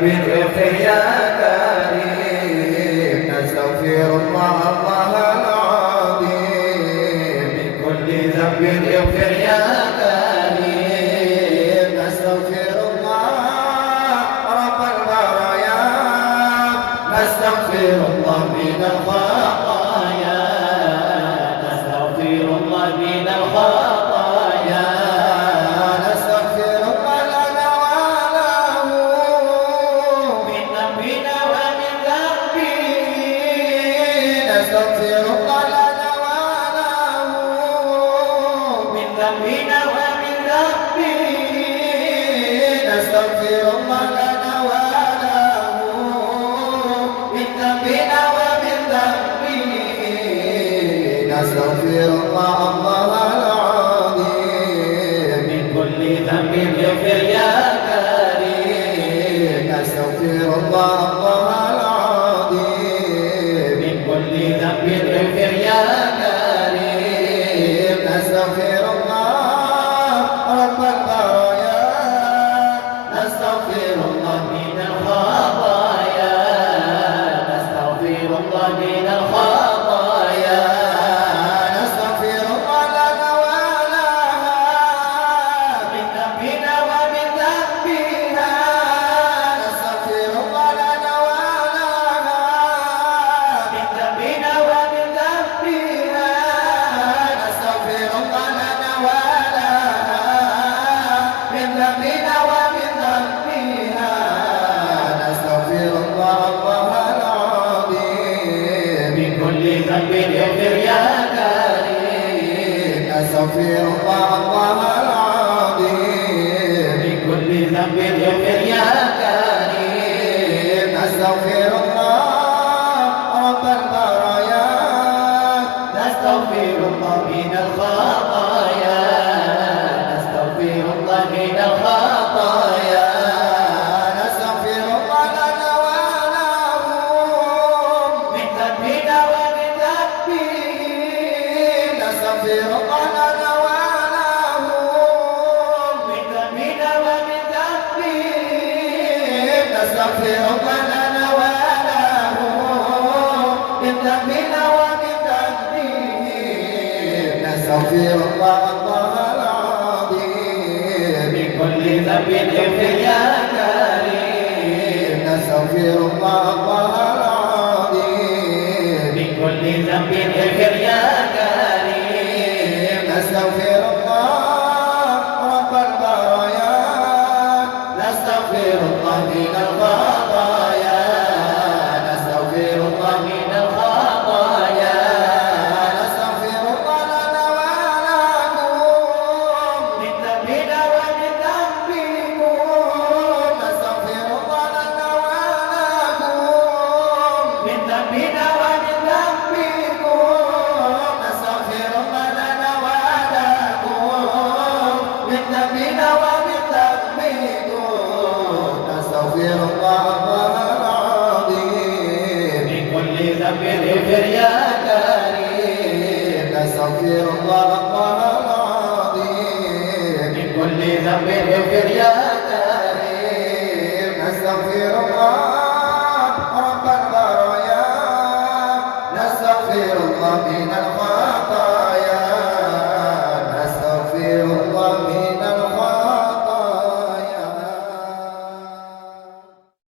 ذنب اغفر يا كريم. نستغفر الله العظيم من كل ذنب اغفر يا كريم. نستغفر الله رب البرايا. نستغفر الله من الخطايا. نستغفر الله من الخطايا. نستغفر الله لنا وله من ذنبنا ومن ذنبه. نستغفر الله لنا وله من ذنبنا ومن ذنبه. نستغفر الله لنا وله من ذنبنا ومن ذنبه. نستغفر الله العظيم من كل ذنب اغفر يا كريم. نستغفر الله العظيم من كل ذنب اغفر يا كريم. نستغفر الله رب البرايا. نستغفر الله من الخطايا. نستغفر الله من الخطايا. نستغفر الله لنا ولها من ذنبنا ومن ذنبها. نستغفر الله لنا ولها من ذنبنا ومن ذنبها. نستغفر الله لنا ولها من ذنبنا ومن ذنبها. نستغفر الله العظيم من كل ذنب اغفر يا كريم. نستغفر الله العظيم من كل ذنب اغفر يا كريم. نستغفر الله رب البرايا. نستغفر الله من الخطايا. نستغفر الله من الخطايا. نستغفر الله لنا وله من ذنبنا ومن ذنبه. نستغفر الله لنا وله من ذنبنا ومن ذنبه. نستغفر الله لنا وله من ذنبنا ومن ذنبه. نستغفر الله العظيم من كل ذنب اغفر يا كريم. نستغفر الله العظيم من كل ذنب اغفر يا كريم. نستغفر الله رب البرايا. نستغفر الله من الخطايا. نستغفر الله من الخطايا. نستغفر الله لنا ولكم من ذنبنا ومن ذنبكم. نستغفر الله لنا ولكم من ذنبنا ومن ذنبكم. نستغفر الله لنا ولكم من ذنبنا ومن ذنبكم. نستغفر الله العظيم من كل ذنب اغفر يا كريم. نستغفر الله العظيم من كل ذنب